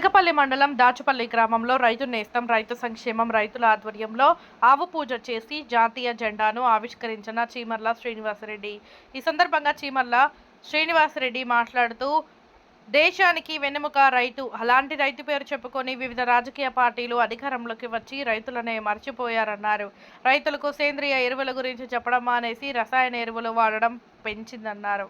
చిలకపల్లి మండలం దాచుపల్లి గ్రామంలో రైతు నేస్తం రైతు సంక్షేమం రైతుల ఆధ్వర్యంలో ఆవు పూజ చేసి జాతీయ జెండాను ఆవిష్కరించిన చీమర్ల శ్రీనివాసరెడ్డి. ఈ సందర్భంగా చీమర్ల శ్రీనివాసరెడ్డి మాట్లాడుతూ దేశానికి వెన్నెముక రైతు. అలాంటి రైతు పేరు చెప్పుకొని వివిధ రాజకీయ పార్టీలు అధికారంలోకి వచ్చి రైతులనే మర్చిపోయారన్నారు. రైతులకు సేంద్రియ ఎరువుల గురించి చెప్పడం మానేసి రసాయన ఎరువులు వాడడం పెంచిందన్నారు.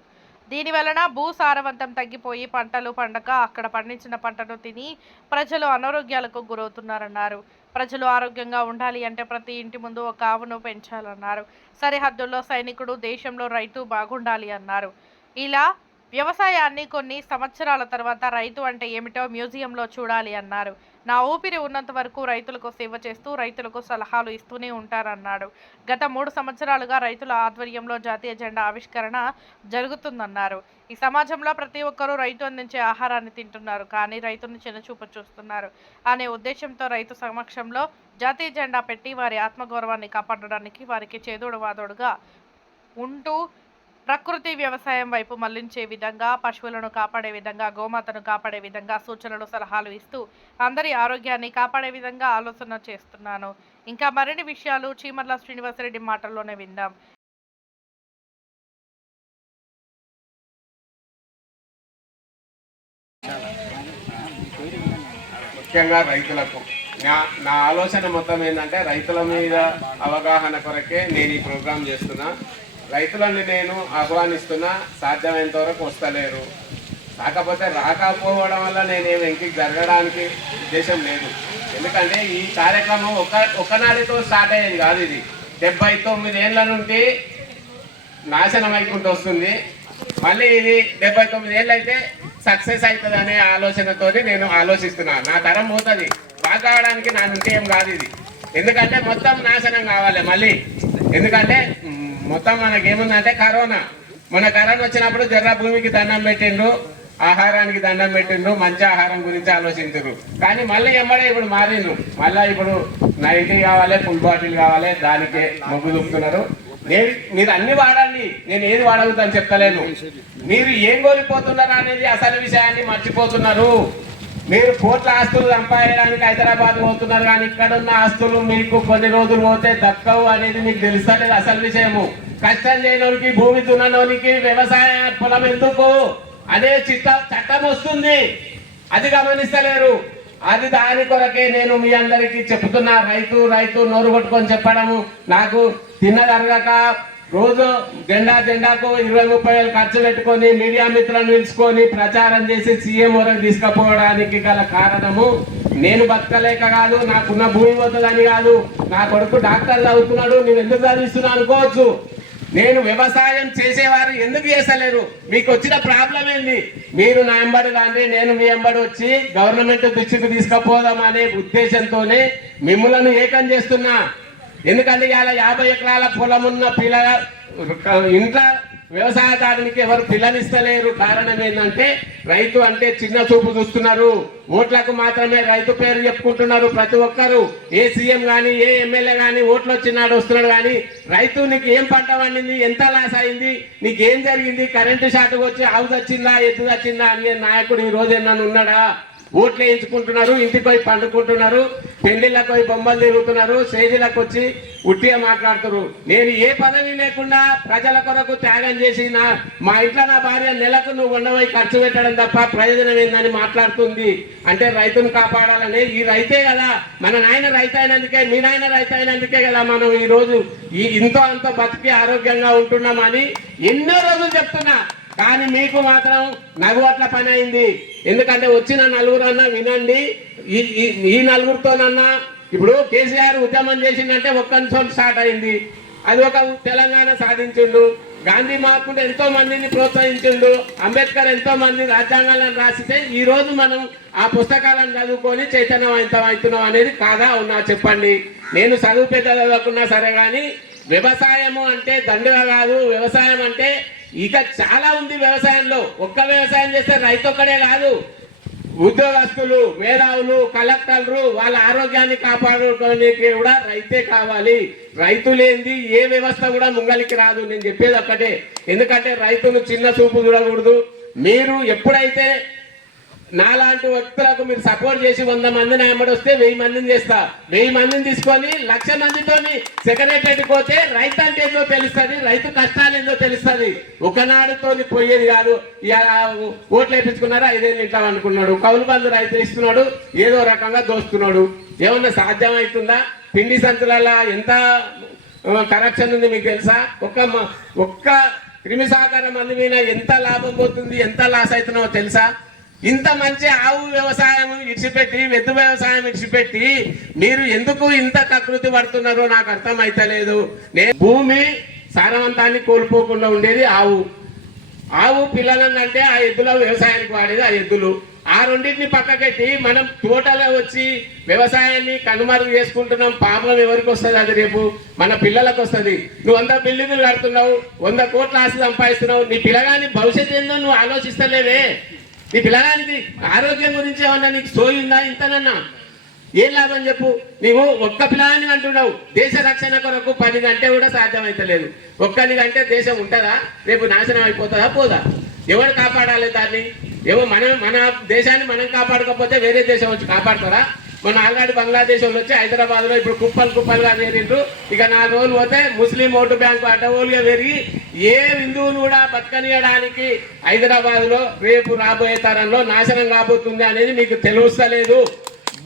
దీని వలన భూసారవంతం తగ్గిపోయి పంటలు పండక అక్కడ పండించిన పంటను తిని ప్రజలు అనారోగ్యాలకు గురవుతున్నారన్నారు. ప్రజలు ఆరోగ్యంగా ఉండాలి అంటే ప్రతి ఇంటి ముందు ఒక ఆవును పెంచాలన్నారు. సరిహద్దుల్లో సైనికుడు దేశంలో రైతు బాగుండాలి అన్నారు. ఇలా వ్యవసాయాన్ని కొన్ని సంవత్సరాల తర్వాత రైతు అంటే ఏమిటో మ్యూజియంలో చూడాలి అన్నారు. నా ఊపిరి ఉన్నంత వరకు రైతులకు సేవ చేస్తూ రైతులకు సలహాలు ఇస్తూనే ఉంటారన్నాడు. గత మూడు సంవత్సరాలుగా రైతుల ఆధ్వర్యంలో జాతీయ జెండా ఆవిష్కరణ జరుగుతుందన్నారు. ఈ సమాజంలో ప్రతి ఒక్కరూ రైతు అందించే ఆహారాన్ని తింటున్నారు కానీ రైతును చిన్నచూపు చూస్తున్నారు అనే ఉద్దేశంతో రైతు సమక్షంలో జాతీయ జెండా పెట్టి వారి ఆత్మగౌరవాన్ని కాపాడడానికి వారికి చేదోడు వాదోడుగా ఉంటూ ప్రకృతి వ్యవసాయం వైపు మళ్ళించే విధంగా పశువులను కాపాడే విధంగా గోమాతను కాపాడే విధంగా సూచనలు సలహాలు ఇస్తూ అందరి ఆరోగ్యాన్ని కాపాడే విధంగా ఆలోచన చేస్తున్నాను. ఇంకా మరిన్ని విషయాలు చీమర్ల శ్రీనివాసరెడ్డి మాటల్లోనే విందాం. ముఖ్యంగా రైతులకు. నా నా ఆలోచన మొత్తం ఏంటంటే రైతుల మీద అవగాహన కొరకే నేను ఈ ప్రోగ్రాం చేస్తున్నా. రైతులని నేను ఆహ్వానిస్తున్నా సాధ్యమైనంత వరకు వస్తలేరు. కాకపోతే రాకపోవడం వల్ల నేనేమి ఇంటికి జరగడానికి ఉద్దేశం లేదు. ఎందుకంటే ఈ కార్యక్రమం ఒక ఒకనాడితో స్టార్ట్ అయ్యేది కాదు ఇది. డెబ్బై తొమ్మిది ఏళ్ళ నుండి నాశనం అయికుంటూ వస్తుంది. మళ్ళీ ఇది డెబ్బై తొమ్మిది ఏళ్ళు అయితే సక్సెస్ అవుతుంది అనే ఆలోచనతో నేను ఆలోచిస్తున్నాను నా తరం పోతుంది. బాగా కావడానికి నా నుండి ఏం కాదు ఇది. ఎందుకంటే మొత్తం నాశనం కావాలి మళ్ళీ. ఎందుకంటే మొత్తం మనకి ఏముందంటే కరోనా. మన కరోనా వచ్చినప్పుడు జర్ర భూమికి దండం పెట్టిండ్రు ఆహారానికి దండం పెట్టిండ్రు మంచి ఆహారం గురించి ఆలోచించారు కానీ మళ్ళీ ఎమ్మడే ఇప్పుడు మారిండ్రు. మళ్ళీ ఇప్పుడు నైటీ కావాలి ఫుల్ బాటిల్ కావాలి దానికే మొగ్గు చూపుతున్నారు. నేను మీరు అన్ని వాడండి నేను ఏది వాడగలుగుతాను చెప్తలేను. మీరు ఏం కోల్పోతున్నారు అనేది అసలు విషయాన్ని మర్చిపోతున్నారు. మీరు కోట్ల ఆస్తులు సంపాదించడానికి హైదరాబాద్ పోతున్నారు కానీ ఇక్కడ ఉన్న ఆస్తులు మీకు కొన్ని రోజులు పోతే దక్కవు అనేది మీకు తెలుస్తలేదు అసలు విషయము. కష్టం చేయనోనికి భూమి దున్ననోనికి వ్యవసాయ పొలం ఎందుకు? అనే చిత్త చట్టం వస్తుంది. అది గమనిస్తలేరు. అది దాని కొరకే నేను మీ అందరికీ చెప్తున్నా. రైతు రైతు నోరు కొట్టుకొని చెప్పడము. నాకు తిన్నదరగక రోజు జెండా జెండాకు ఇరవై ముప్పై వేలు ఖర్చు పెట్టుకొని మీడియా మిత్రులను పిలుచుకొని ప్రచారం చేసి సీఎం వరకు తీసుకుపోవడానికి గల కారణము నేను బతకలేక కాదు నాకున్న భూమి పోతుందని కాదు నా కొడుకు డాక్టర్ చదువుతున్నాడు నేను ఎందుకు చదివిస్తున్నా అనుకోవచ్చు. నేను వ్యవసాయం చేసేవారు ఎందుకు చేస్తలేరు? మీకు వచ్చిన ప్రాబ్లం ఏంది? మీరు నా ఎంబడి రాండి నేను మీ ఎంబడి వచ్చి గవర్నమెంట్ దృష్టికి తీసుకుపోదాం అనే ఉద్దేశంతోనే మిమ్మల్ని ఏకం చేస్తున్నా. ఎందుకంటే ఇవాళ యాభై ఎకరాల పొలం ఉన్న పిల్ల ఇంట్లో వ్యవసాయదారునికి ఎవరు పిల్లనిస్తలేరు కారణం ఏంటంటే రైతు అంటే చిన్న చూపు చూస్తున్నారు. ఓట్లకు మాత్రమే రైతు పేరు చెప్పుకుంటున్నారు ప్రతి ఒక్కరు. ఏ సీఎం కానీ ఏ ఎమ్మెల్యే కానీ ఓట్లు వచ్చినాడు వస్తున్నాడు కానీ రైతు నీకు ఏం పంట పండింది ఎంత లాస్ అయింది నీకేం జరిగింది కరెంటు షాట్ వచ్చి హౌస్ వచ్చిందా ఎద్దు వచ్చిందా అని నాయకుడు ఈ రోజు ఏమన్నా ఉన్నాడా? ఓట్లు వేయించుకుంటున్నారు ఇంటికి పోయి పండుకుంటున్నారు పెళ్ళిళ్ళకు పోయి బొమ్మలు తిరుగుతున్నారు స్టేజీలకు వచ్చి ఉట్టిగా మాట్లాడుతున్నారు. నేను ఏ పదవి లేకుండా ప్రజల కొరకు త్యాగం చేసి నా మా ఇంట్లో నా భార్య నెలకు నువ్వు ఉండబోయి ఖర్చు పెట్టడం తప్ప ప్రయోజనం ఏందని మాట్లాడుతుంది. అంటే రైతును కాపాడాలని ఈ రైతే కదా. మన నాయన రైతు అయినందుకే మీ నాయన రైతు అయినందుకే కదా మనం ఈ రోజు ఈ ఇంతో అంతో బతికి ఆరోగ్యంగా ఉంటున్నామని ఎన్నో రోజులు చెప్తున్నా. కానీ మీకు మాత్రం నగువట్ల పని అయింది ఎందుకంటే వచ్చిన నలుగురన్నా వినండి. ఈ ఈ- నలుగురితోనన్నా ఇప్పుడు కేసీఆర్ ఉద్యమం చేసిందంటే ఒక్కరితో స్టార్ట్ అయింది. అది ఒక తెలంగాణ సాధించిండు. గాంధీ మహాత్ముడు ఎంతో మందిని ప్రోత్సహించిండు. అంబేద్కర్ ఎంతో మంది రాజ్యాంగాలను రాసితే ఈ రోజు మనం ఆ పుస్తకాలను చదువుకొని చైతన్యవంతం అవుతున్నాం అనేది కాదా ఉన్నా చెప్పండి. నేను చదువు పెద్ద చదవకున్నా సరే కానీ వ్యవసాయము అంటే దండుగా కాదు. వ్యవసాయం అంటే ఇక చాలా ఉంది వ్యవసాయంలో. ఒక్క వ్యవసాయం చేస్తే రైతు ఒక్కడే కాదు. ఉద్యోగస్తులు మేధావులు కలెక్టర్లు వాళ్ళ ఆరోగ్యాన్ని కాపాడుకోవడానికి కూడా రైతే కావాలి. రైతు లేనిది ఏ వ్యవస్థ కూడా ముంగలికి రాదు. నేను చెప్పేది ఒక్కటే. ఎందుకంటే రైతును చిన్న చూపు చూడకూడదు. మీరు ఎప్పుడైతే నాలాంటి వ్యక్తులకు మీరు సపోర్ట్ చేసి వంద మందిని వెంబడి వస్తే వెయ్యి మందిని చేస్తా. వెయ్యి మందిని తీసుకొని లక్ష మందితోని సెక్రటరీ పోతే రైతు అంటే ఏందో తెలుస్తుంది రైతు కష్టాలు ఏందో తెలుస్తుంది. ఒకనాడుతో పోయేది కాదు. ఓట్లు వేయించుకున్నారా ఐదేళ్ళు తింటాం అనుకున్నాడు కౌలు బంధు రైతు ఇస్తున్నాడు ఏదో రకంగా దోస్తున్నాడు. ఏమన్నా సాధ్యమవుతుందా పిండి సంచులలో ఎంత కరప్షన్ ఉంది మీకు తెలుసా? ఒక్క ఒక్క క్రిమి సహకార మంది మీద ఎంత లాభం పోతుంది ఎంత లాస్ అవుతున్నావో తెలుసా? ఇంత మంచి ఆవు వ్యవసాయం ఇడిచిపెట్టి వెద్దు వ్యవసాయం ఇడిచిపెట్టి మీరు ఎందుకు ఇంత కకృతి పడుతున్నారో నాకు అర్థం అయితలేదు నేను భూమి సారవంతాన్ని కోల్పోకుండా ఉండేది ఆవు. ఆవు పిల్లలన్నంటే ఆ ఎద్దుల వ్యవసాయానికి వాడేది ఆ ఎద్దులు. ఆ రెండింటిని పక్కకెట్టి మనం తోటలో వచ్చి వ్యవసాయాన్ని కనుమరుగు చేసుకుంటున్నాం. పాపం ఎవరికి వస్తుంది అది రేపు? మన పిల్లలకు వస్తుంది. నువ్వు వంద బిల్డింగ్లు కడుతున్నావు వంద కోట్ల ఆస్తి సంపాదిస్తున్నావు నీ పిల్లగాని భవిష్యత్తు ఏందో నువ్వు ఆలోచిస్తలేవే. నీ పిల్లగానికి ఆరోగ్యం గురించి ఏమన్నా నీకు సోయిందా ఇంతనన్నా. ఏం లాభం చెప్పు? నీవు ఒక్క పిల్లని అంటున్నావు. దేశ రక్షణ కొరకు పది గంటే కూడా సాధ్యమైతలేదు. ఒక్కని కంటే దేశం ఉంటుందా? రేపు నాశనం అయిపోతుందా? పోదా. ఎవరు కాపాడాలి దాన్ని? ఏవో మనం మన దేశాన్ని మనం కాపాడకపోతే వేరే దేశం వచ్చి కాపాడతారా? మన ఆల్రెడీ బంగ్లాదేశ్ వాళ్ళు వచ్చి హైదరాబాద్లో ఇప్పుడు కుప్పలు కుప్పలుగా చేరిండ్రు. ఇక నాలుగు రోజులు పోతే ముస్లిం ఓటు బ్యాంకు అడ్డగోలుగా పెరిగి ఏ హిందువును కూడా బతకనియడానికి హైదరాబాద్లో రేపు రాబోయే తరంలో నాశనం కాబోతుంది అనేది మీకు తెలుస్తలేదు.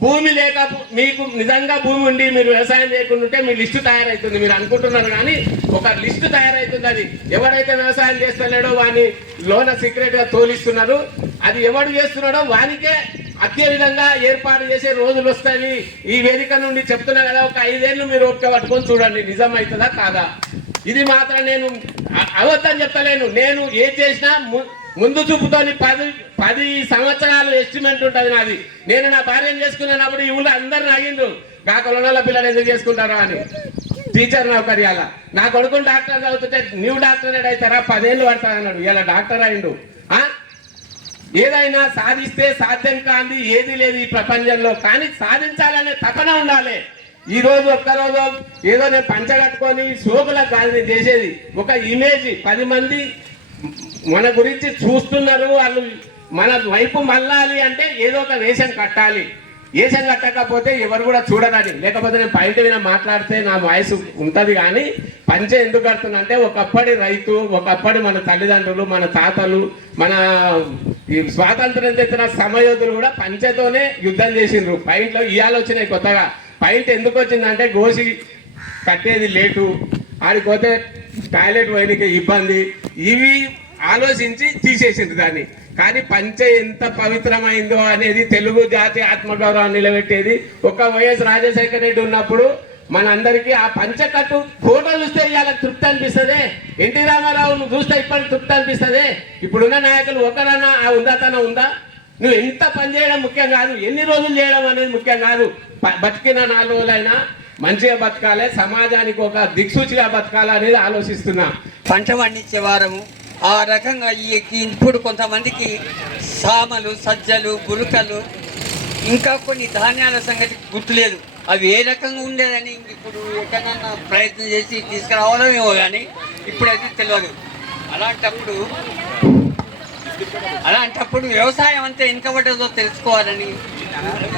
భూమి లేక మీకు నిజంగా భూమి ఉండి మీరు వ్యవసాయం చేయకుండా ఉంటే మీ లిస్టు తయారవుతుంది మీరు అనుకుంటున్నారు కానీ ఒక లిస్టు తయారవుతుంది అది. ఎవరైతే వ్యవసాయం చేస్తలేడో వాని లోన సీక్రెట్గా తోలిస్తున్నారు అది ఎవడు చేస్తున్నాడో వానికే అదే విధంగా ఏర్పాటు చేసే రోజులు వస్తాయి. ఈ వేదిక నుండి చెప్తున్నా కదా ఒక ఐదేళ్ళు మీరు ఓపిక పట్టుకొని చూడండి నిజం అవుతుందా కాదా? ఇది మాత్రం నేను అ- అవద్దని చెప్పలేను. నేను ఏం చేసినా ము- ముందు చూపుతోని పది పది సంవత్సరాలు ఎస్టిమేట్ ఉంటుంది నాది. నేను నా భార్యను చేసుకునేటప్పుడు ఈ ఊళ్ళో అందరిని అయ్యిండ్రు నా కొలనాల పిల్లలు ఎందుకు చేసుకుంటారా? అని. టీచర్ నౌకర్యాల నా కొడుకుని డాక్టర్ చదువుతుంటే న్యూ డాక్టరేట్ అవుతారా? పదేళ్ళు పడతాడు అన్నాడు ఇలా డాక్టర్ అయిండు. ఏదైనా సాధిస్తే సాధ్యం కాంది ఏది లేదు ఈ ప్రపంచంలో. కానీ సాధించాలనే తపన ఉండాలి. ఈ రోజు ఒక్కరోజు ఏదో నేను పంచగట్టుకొని సోకులకు కాదు చేసేది. ఒక ఇమేజ్ పది మంది మన గురించి చూస్తున్నారు. వాళ్ళు మన వైపు మళ్ళాలి అంటే ఏదో ఒక రేషన్ కట్టాలి. రేషన్ కట్టకపోతే ఎవరు కూడా చూడనని లేకపోతే నేను బయట మీద మాట్లాడితే నా వాయిస్ ఉంటుంది కానీ పంచే ఎందుకు కడుతున్నా అంటే ఒకప్పటి రైతు ఒకప్పటి మన తల్లిదండ్రులు మన తాతలు మన ఈ స్వాతంత్రం తెచ్చిన సమయోధులు కూడా పంచతోనే యుద్ధం చేసిండ్రు. పైంట్లో ఇవాళ వచ్చినాయి కొత్తగా. పైంట్ ఎందుకు వచ్చిందంటే గోసి కట్టేది లేటు ఆడిపోతే టాయిలెట్ పోయినకి ఇబ్బంది. ఇవి ఆలోచించి తీసేసింది దాన్ని. కానీ పంచ ఎంత పవిత్రమైందో అనేది తెలుగు జాతి ఆత్మగౌరవాన్ని నిలబెట్టేది. ఒక వైఎస్ రాజశేఖర రెడ్డి ఉన్నప్పుడు మనందరికీ ఆ పంచకట్టు ఫోటో చూస్తే ఇవాళ తృప్తి అనిపిస్తుంది. ఎన్టీ రామారావును చూస్తే ఇప్పటికి తృప్తి అనిపిస్తుంది. ఇప్పుడున్న నాయకులు ఒకరన్నా ఆ ఉందాతనం ఉందా? నువ్వు ఎంత పని చేయడం ముఖ్యం కాదు. ఎన్ని రోజులు చేయడం అనేది ముఖ్యం కాదు. బతికిన నాలుగు రోజులైనా మంచిగా బతకాలి సమాజానికి ఒక దిక్సూచిగా బతకాలి అనేది ఆలోచిస్తున్నా. పంట పండించే వారము ఆ రకంగా ఈ ఇప్పుడు కొంతమందికి సామలు సజ్జలు గురుకలు ఇంకా కొన్ని ధాన్యాల సంగతి గుర్తులేదు. అవి ఏ రకంగా ఉండేదని ఇప్పుడు ఎక్కడన్నా ప్రయత్నం చేసి తీసుకురావాలో ఏమో కానీ ఇప్పుడైతే తెలియదు అలాంటప్పుడు అలాంటప్పుడు వ్యవసాయం అంతా వెనుకబడ్డదో తెలుసుకోవాలని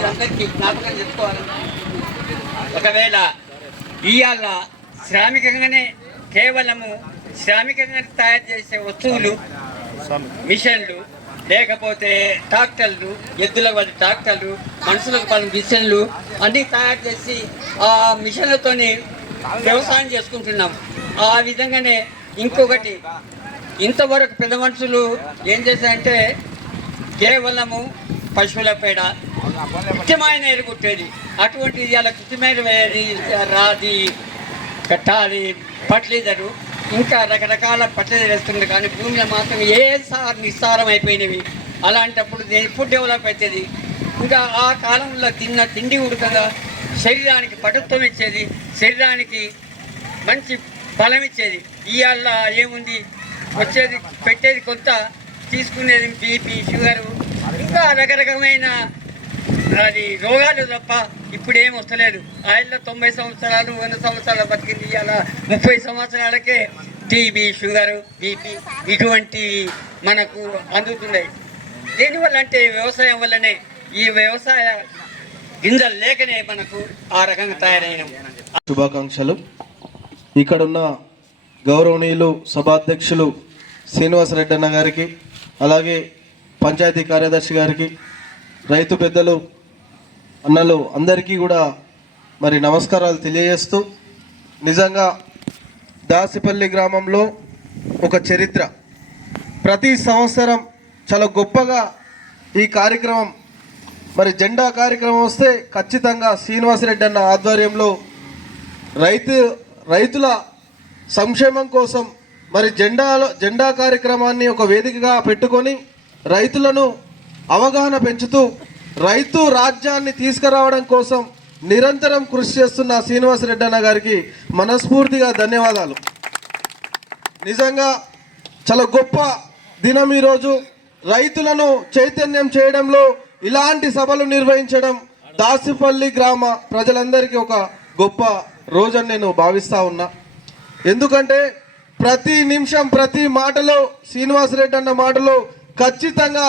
అందరికీ జ్ఞాపకం చేసుకోవాలని ఒకవేళ ఇవాళ శ్రామికంగానే కేవలము శ్రామికంగా తయారు చేసే వస్తువులు మిషన్లు లేకపోతే ట్రాక్టర్లు ఎద్దుల వాడి ట్రాక్టర్లు మనుషులకు పలు మిషన్లు అన్నీ తయారు చేసి ఆ మిషన్లతోని వ్యవసాయం చేసుకుంటున్నాం ఆ విధంగానే ఇంకొకటి ఇంతవరకు పెద్ద మనుషులు ఏం చేశారంటే కేవలము పశువుల పేడ కృత్యమైన ఎరుగుట్టేది అటువంటి ఇవాళ కృత్యమైన రాది కట్టాలి ఫర్టిలైజరు ఇంకా రకరకాల ఫర్టిలైజర్ వేస్తుంది కానీ భూమిలో మాత్రం ఏ సార్ నిస్సారం అయిపోయినవి. అలాంటప్పుడు దీని ఎప్పుడు డెవలప్ అవుతుంది ఇంకా ఆ కాలంలో తిన్న తిండి ఉడకగా శరీరానికి పటుత్వం ఇచ్చేది. శరీరానికి మంచి బలం ఇచ్చేది. ఇవాళ ఏముంది? వచ్చేది పెట్టేది కొంత తీసుకునేది బీపీ షుగరు. ఇంకా రకరకమైన అది రోగాలు తప్ప ఇప్పుడు ఏం వస్తలేదు. ఆయనలో తొంభై సంవత్సరాలు వంద సంవత్సరాలు బతికింది అలా ముప్పై సంవత్సరాలకే టీబీ షుగరు బీపీ ఇటువంటి మనకు అందుతున్నాయి. దీనివల్ల అంటే వ్యవసాయం వల్లనే ఈ వ్యవసాయ గింజలు లేకనే మనకు ఆ రకంగా తయారైన. శుభాకాంక్షలు. ఇక్కడున్న గౌరవనీయులు సభాధ్యక్షులు శ్రీనివాసరెడ్డి అన్న గారికి అలాగే పంచాయతీ కార్యదర్శి గారికి రైతు పెద్దలు అన్నలు అందరికీ కూడా మరి నమస్కారాలు తెలియజేస్తూ నిజంగా దాసిపల్లి గ్రామంలో ఒక చరిత్ర. ప్రతి సంవత్సరం చాలా గొప్పగా ఈ కార్యక్రమం మరి జెండా కార్యక్రమం వస్తే ఖచ్చితంగా శ్రీనివాసరెడ్డి అన్న ఆధ్వర్యంలో రైతు రైతుల సంక్షేమం కోసం మరి జెండాలో జెండా కార్యక్రమాన్ని ఒక వేదికగా పెట్టుకొని రైతులను అవగాహన పెంచుతూ రైతు రాజ్యాన్ని తీసుకురావడం కోసం నిరంతరం కృషి చేస్తున్న శ్రీనివాసరెడ్డి అన్న గారికి మనస్ఫూర్తిగా ధన్యవాదాలు. నిజంగా చాలా గొప్ప దినం ఈరోజు. రైతులను చైతన్యం చేయడంలో ఇలాంటి సభలు నిర్వహించడం దాసిపల్లి గ్రామ ప్రజలందరికీ ఒక గొప్ప రోజని నేను భావిస్తా ఉన్నా. ఎందుకంటే ప్రతి నిమిషం ప్రతి మాటలో శ్రీనివాసరెడ్డి అన్న మాటలో ఖచ్చితంగా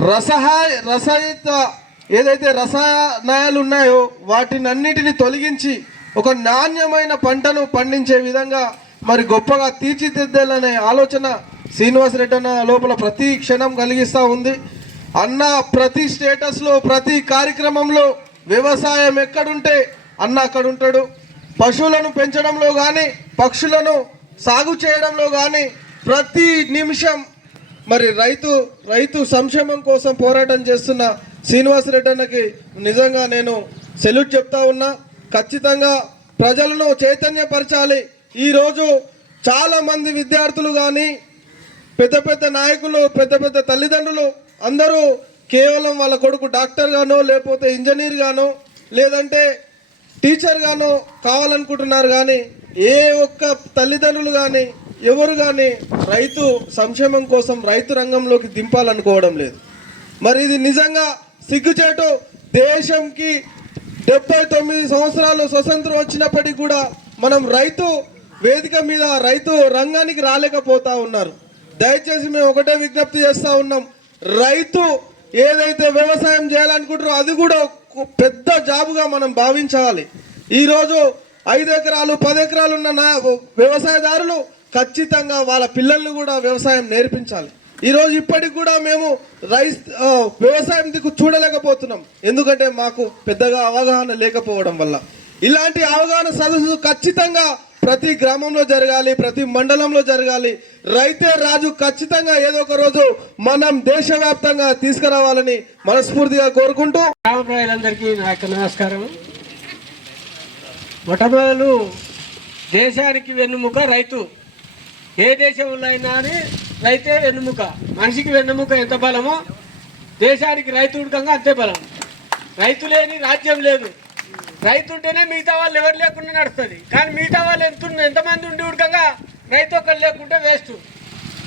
రసహాయ రసయుత ఏదైతే రసాయనాలు ఉన్నాయో వాటిని అన్నిటిని తొలగించి ఒక నాణ్యమైన పంటను పండించే విధంగా మరి గొప్పగా తీర్చిదిద్దాలనే ఆలోచన శ్రీనివాసరెడ్డి అన్న లోపల ప్రతి క్షణం కలిగిస్తూ ఉంది. అన్న ప్రతి స్టేటస్లో ప్రతి కార్యక్రమంలో వ్యవసాయం ఎక్కడుంటే అన్న అక్కడ ఉంటాడు పశువులను పెంచడంలో కానీ పక్షులను సాగు చేయడంలో కానీ ప్రతి నిమిషం మరి రైతు రైతు సంక్షేమం కోసం పోరాటం చేస్తున్న శ్రీనివాసరెడ్డి అన్నకి నిజంగా నేను సెల్యూట్ చెప్తా ఉన్నా. ఖచ్చితంగా ప్రజలను చైతన్యపరచాలి. ఈరోజు చాలామంది విద్యార్థులు కానీ పెద్ద పెద్ద నాయకులు పెద్ద పెద్ద తల్లిదండ్రులు అందరూ కేవలం వాళ్ళ కొడుకు డాక్టర్ గానో లేకపోతే ఇంజనీర్ గానో లేదంటే టీచర్ గానో కావాలనుకుంటున్నారు కానీ ఏ ఒక్క తల్లిదండ్రులు కానీ ఎవరు కానీ రైతు సంక్షేమం కోసం రైతు రంగంలోకి దింపాలనుకోవడం లేదు. మరి ఇది నిజంగా సిగ్గుచేటు? దేశంకి డెబ్బై తొమ్మిది సంవత్సరాలు స్వతంత్రం వచ్చినప్పటికీ కూడా మనం రైతు వేదిక మీద రైతు రంగానికి రాలేకపోతా ఉన్నారు. దయచేసి మేము ఒకటే విజ్ఞప్తి చేస్తూ ఉన్నాం. రైతు ఏదైతే వ్యవసాయం చేయాలనుకుంటారో అది కూడా పెద్ద జాబుగా మనం భావించాలి. ఈరోజు ఐదు ఎకరాలు పది ఎకరాలు ఉన్న నా వ్యవసాయదారులు ఖచ్చితంగా వాళ్ళ పిల్లల్ని కూడా వ్యవసాయం నేర్పించాలి. ఈరోజు ఇప్పటికి కూడా మేము రైస్ వ్యవసాయం దిక్కు చూడలేకపోతున్నాం. ఎందుకంటే మాకు పెద్దగా అవగాహన లేకపోవడం వల్ల. ఇలాంటి అవగాహన సదస్సు ఖచ్చితంగా ప్రతి గ్రామంలో జరగాలి ప్రతి మండలంలో జరగాలి. రైతే రాజు ఖచ్చితంగా ఏదో ఒక రోజు మనం దేశవ్యాప్తంగా తీసుకురావాలని మనస్ఫూర్తిగా కోరుకుంటూ గ్రామ నా యొక్క నమస్కారం. మొట్టమొదలు దేశానికి వెన్నుముక రైతు. ఏ దేశంలో అయినా అని రైతే వెన్నుముక మనిషికి వెన్నుముక ఎంత బలమో దేశానికి రైతు ఉడకంగా అంతే బలం. రైతు లేని రాజ్యం లేదు. రైతు ఉంటేనే మిగతా వాళ్ళు ఎవరు లేకుండా నడుస్తుంది. కానీ మిగతా వాళ్ళు ఎంత ఎంతమంది ఉండి ఉడకంగా రైతు ఒకరు లేకుంటే వేస్ట్.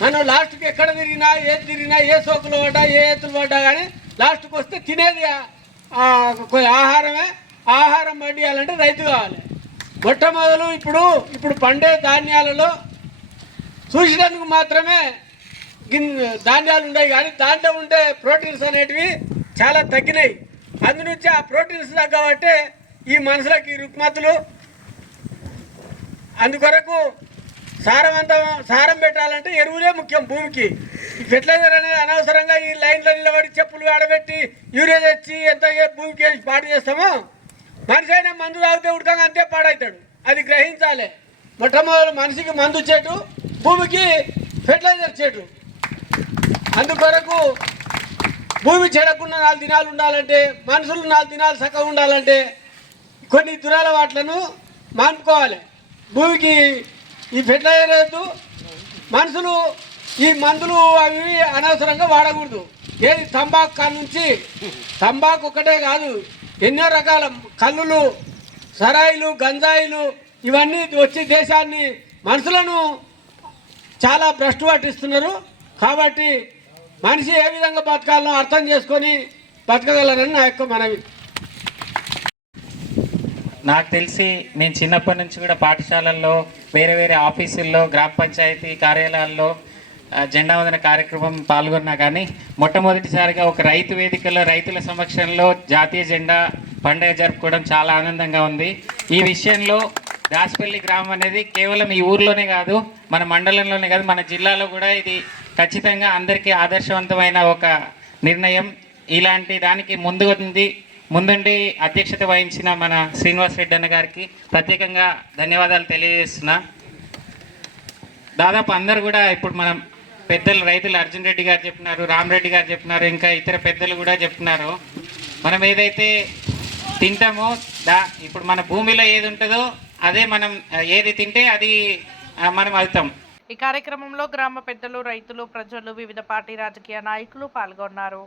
మనం లాస్ట్కి ఎక్కడ తిరిగినా ఏది తిరిగినా ఏ సోకులు పడ్డా ఏ ఎత్తులు పడ్డా కానీ లాస్ట్కి వస్తే తినేది ఆహారమే. ఆహారం పండియాలంటే రైతు కావాలి. మొట్టమొదలు ఇప్పుడు ఇప్పుడు పండే ధాన్యాలలో చూసినందుకు మాత్రమే ధాన్యాలు ఉన్నాయి కానీ దాంట్లో ఉండే ప్రోటీన్స్ అనేటివి చాలా తగ్గినాయి. అందునుంచి ఆ ప్రోటీన్స్ తగ్గబట్టే ఈ మనుషులకి ఈ రుగ్మతులు అందుకొరకు సారవంతం సారం పెట్టాలంటే ఎరువులే ముఖ్యం భూమికి. ఫెర్టిలైజర్ అనేది అనవసరంగా ఈ లైన్లో నిలబడి చెప్పులు ఆడబెట్టి యూరియా తెచ్చి ఎంత భూమికి వేసి పాడు చేస్తామో మనిషి అయినా మందు తాగితే ఉడకంగా అంతే పాడవుతాడు అది గ్రహించాలి. మొట్టమొదటి మనిషికి మందు చెట్టు భూమికి ఫెర్టిలైజర్ చెట్టు అందుకొరకు భూమి చెడకుండా నాలుగు దినాలు ఉండాలంటే మనుషులు నాలుగు దినాలు చక్కగా ఉండాలంటే కొన్ని దురలవాట్లను మానుకోవాలి. భూమికి ఈ ఫెర్టిలైజర్ వద్దు. మనుషులు ఈ మందులు అవి అనవసరంగా వాడకూడదు. ఏది తంబాకు కాడ నుంచి తంబాకు ఒకటే కాదు ఎన్నో రకాల కల్లులు సరాయిలు గంజాయిలు ఇవన్నీ వచ్చి దేశాన్ని మనుషులను చాలా భ్రష్టు పట్టిస్తున్నారు కాబట్టి మనిషి ఏ విధంగా బతకాలనో అర్థం చేసుకొని బతకగలరని నా యొక్క మనవి. నాకు తెలిసి నేను చిన్నప్పటి నుంచి కూడా పాఠశాలల్లో వేరే వేరే ఆఫీసుల్లో గ్రామ పంచాయతీ కార్యాలయాల్లో జెండా వందన కార్యక్రమం పాల్గొన్నా కానీ మొట్టమొదటిసారిగా ఒక రైతు వేదికలో రైతుల సమక్షంలో జాతీయ జెండా పండుగ జరుపుకోవడం చాలా ఆనందంగా ఉంది. ఈ విషయంలో దాసపల్లి గ్రామం అనేది కేవలం ఈ ఊర్లోనే కాదు మన మండలంలోనే కాదు మన జిల్లాలో కూడా ఇది ఖచ్చితంగా అందరికీ ఆదర్శవంతమైన ఒక నిర్ణయం. ఇలాంటి దానికి ముందు ఉంది. ముందుండి అధ్యక్షత వహించిన మన శ్రీనివాస్ రెడ్డి అన్న గారికి ప్రత్యేకంగా ధన్యవాదాలు తెలియజేస్తున్నా. దాదాపు అందరు కూడా ఇప్పుడు మనం పెద్దలు రైతులు అర్జున్ రెడ్డి గారు చెప్పినారు రామరెడ్డి గారు చెప్పినారు ఇంకా ఇతర పెద్దలు కూడా చెప్తున్నారు మనం ఏదైతే తింటామో దా ఇప్పుడు మన భూమిలో ఏది ఉంటుందో అదే మనం ఏది తింటే అది మనం అవుతాం ఈ కార్యక్రమంలో గ్రామ పెద్దలు రైతులు ప్రజలు వివిధ పార్టీ రాజకీయ నాయకులు పాల్గొన్నారు.